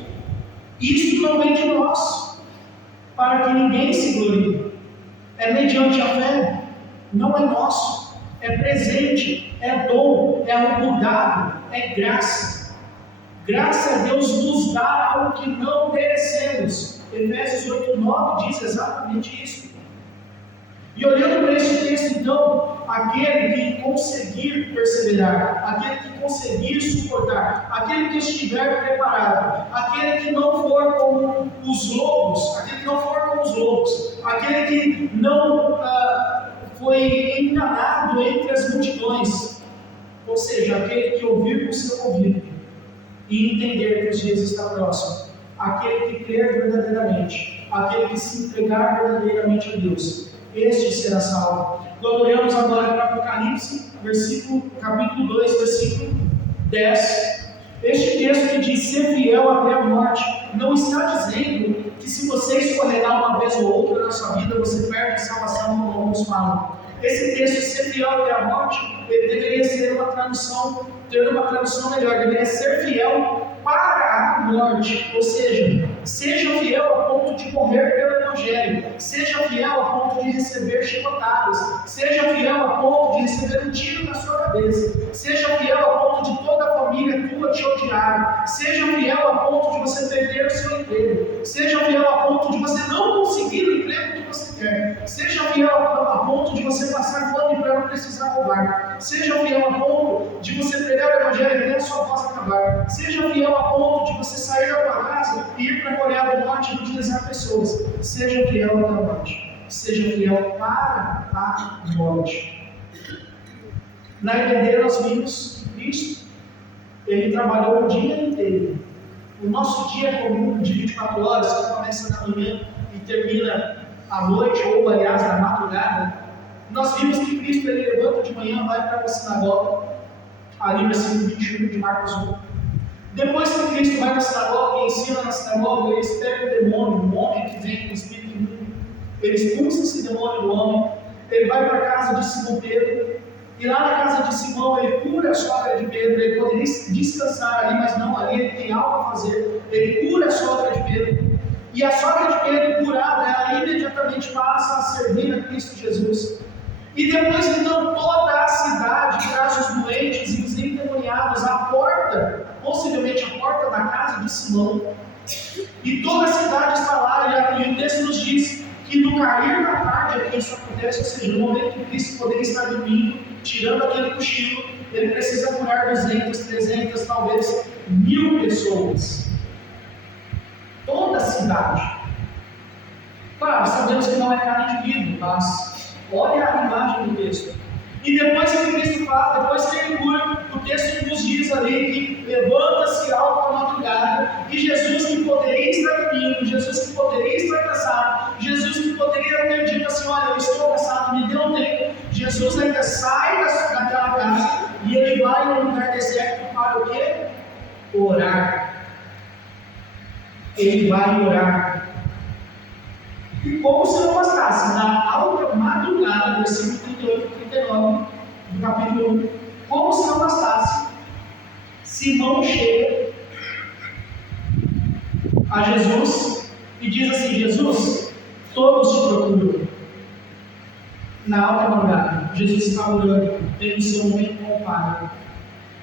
Isso não vem de nós, para que ninguém se glorie. É mediante a fé, não é nosso, é presente, é dom, é algo dado, é graça. Graça é Deus nos dar algo que não merecemos. Efésios 8:9 diz exatamente isso. E olhando para esse texto, então, aquele que conseguir perseverar, aquele que conseguir suportar, aquele que estiver preparado, aquele que não for como os lobos, aquele que não for como os lobos, aquele que não foi enganado entre as multidões, ou seja, aquele que ouvir com o seu ouvido e entender que os dias estão próximos, aquele que crer verdadeiramente, aquele que se entregar verdadeiramente a Deus, este será salvo. Quando olhamos agora para Apocalipse, capítulo 2, versículo 10, este texto que diz ser fiel até a morte, não está dizendo que se você escorregar uma vez ou outra na sua vida, você perde a salvação, como alguns falam. Esse texto, ser fiel até a morte, ele deveria ser ter uma tradução melhor, deveria ser fiel para a morte, ou seja fiel a ponto de morrer pelo Evangelho, seja fiel a ponto de receber chicotadas, seja fiel a ponto de receber um tiro na sua cabeça, seja fiel a ponto de toda a família tua te odiar, seja fiel a ponto de você perder o seu emprego, seja fiel a ponto de você não conseguir o emprego que você quer, seja fiel a ponto de você passar fome para não precisar roubar, seja fiel a ponto de você pregar o Evangelho até a sua voz acabar, seja fiel a ponto de você sair da tua casa e ir para a Coreia do Norte e utilizar pessoas, seja fiel até a morte, seja fiel para a morte. Na Edendeira nós vimos que Cristo, ele trabalhou o dia inteiro. O nosso dia é comum de 24 horas, que começa na manhã e termina à noite, ou aliás, na madrugada. Nós vimos que Cristo, ele levanta de manhã, vai para a sinagoga, ali no versículo 21 de Marcos 1. Depois que Cristo vai na sinagoga e ensina na sinagoga, ele espera o demônio, um homem que vem com o espírito imundo. Ele expulsa esse demônio do homem, ele vai para a casa de Simão Pedro, e lá na casa de Simão ele cura a sogra de Pedro. Ele poderia descansar ali, mas não, ali ele tem algo a fazer. Ele cura a sogra de Pedro, e a sogra de Pedro curada, ela imediatamente passa a servir a Cristo Jesus. E depois então toda a cidade traz os doentes e os endemoniados à porta, possivelmente a porta da casa de Simão, e toda a cidade está lá, e o texto nos diz que no cair da tarde é que isso acontece, ou seja, no momento que Cristo poderia estar dormindo, tirando aquele cochilo, ele precisa curar 200, 300, talvez 1000 pessoas. Toda a cidade. Claro, sabemos que não é cada indivíduo, mas olha a imagem do texto. E depois que Cristo fala, depois que ele cura, o texto nos diz ali que levanta-se alta madrugada, e Jesus que poderia estar dormindo, Jesus que poderia estar cansado, Jesus que poderia ter dito assim: olha, eu estou cansado, me dê um tempo. Jesus ainda sai daquela casa e ele vai a um lugar deserto para o quê? Orar. Ele vai orar. E como se não bastasse, na alta madrugada, versículo 38 e 39 do capítulo 1, como se não bastasse, Simão chega a Jesus e diz assim: Jesus, todos te procuram. Na alta madrugada, Jesus está orando, tendo o seu momento com o Pai.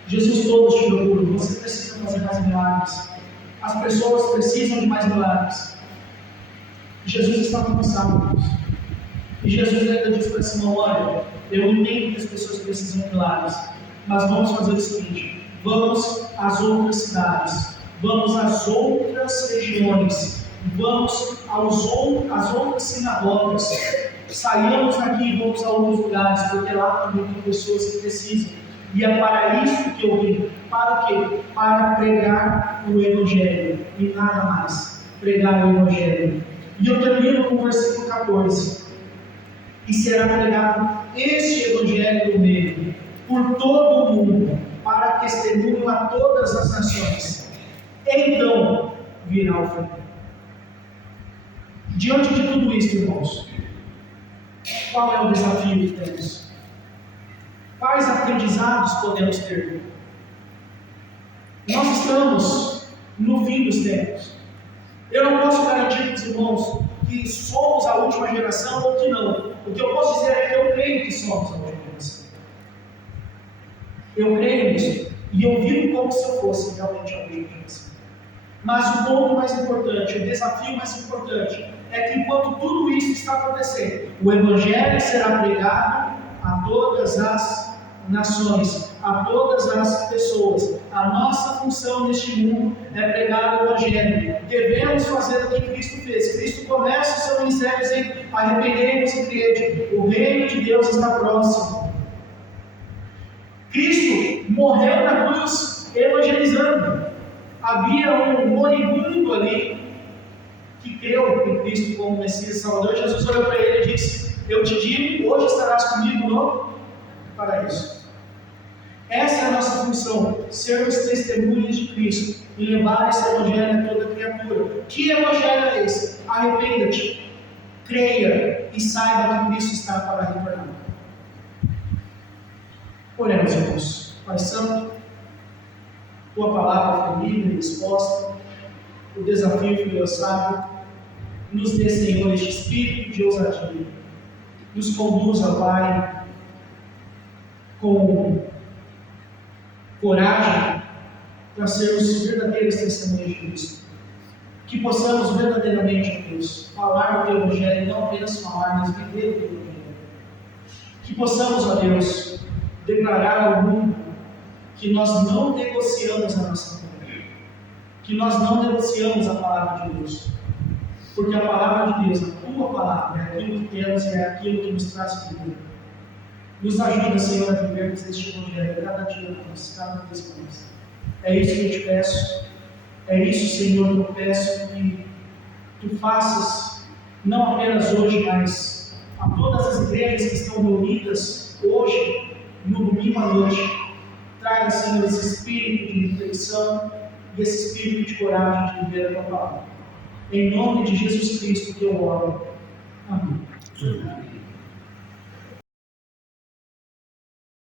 Jesus, todos te procuram, você precisa fazer mais milagres. As pessoas precisam de mais milagres. Jesus está cansado. E Jesus ainda diz para Simão: olha, eu entendo que as pessoas precisam de milagres, mas vamos fazer o seguinte: vamos às outras cidades, vamos às outras regiões, vamos às outras sinagogas, saiamos daqui e vamos a outros lugares, porque lá também tem pessoas que precisam. E é para isso que eu vim. Para o quê? Para pregar o Evangelho e nada mais. Pregar o Evangelho. E eu termino com o versículo 14. E será pregado este Evangelho do meio por todo o mundo, para testemunho a todas as nações. Então virá o fim. Diante de tudo isso, irmãos, qual é o desafio que temos? Quais aprendizados podemos ter? Nós estamos no fim dos tempos. Eu não posso garantir para os irmãos que somos a última geração ou que não. O que eu posso dizer é que eu creio que somos a última geração. Eu creio nisso. E eu vivo como se eu fosse realmente a última geração. Mas o ponto mais importante, o desafio mais importante, é que enquanto tudo isso está acontecendo, o Evangelho será pregado a todas as nações, a todas as pessoas. A nossa função neste mundo é pregar o Evangelho. Devemos fazer o que Cristo fez. Cristo começa o seu ministério dizendo: arrependei-vos e crede, o reino de Deus está próximo. Cristo morreu na cruz evangelizando. Havia um moribundo ali que creu em Cristo como Messias e Salvador. Jesus olhou para ele e disse: eu te digo, hoje estarás comigo no paraíso. Essa é a nossa função, sermos testemunhas de Cristo e levar esse Evangelho a toda criatura. Que Evangelho é esse? Arrependa-te, creia e saiba que Cristo está para retornar. Oremos, irmãos. Pai Santo, tua palavra foi livre e exposta, o desafio foi lançado. Nos dê, Senhor, este espírito de ousadia. Nos conduza, Pai, com coragem para sermos verdadeiros testemunhas de Cristo. Que possamos verdadeiramente, Deus, falar do Teu Evangelho, não apenas falar, mas viver o Teu Evangelho. Que possamos, ó Deus, declarar ao mundo que nós não negociamos a nossa fé, que nós não negociamos a palavra de Deus, porque a palavra de Deus, a Tua palavra, é aquilo que temos e é aquilo que nos traz vida. Nos ajuda, Senhor, a vivermos este Evangelho cada dia mais, cada vez mais. É isso que eu te peço, é isso, Senhor, que eu peço que Tu faças, não apenas hoje, mas a todas as igrejas que estão reunidas hoje, no domingo à noite. Traga, Senhor, esse espírito de reflexão e esse espírito de coragem de viver a Tua palavra. Em nome de Jesus Cristo que eu oro. Amém.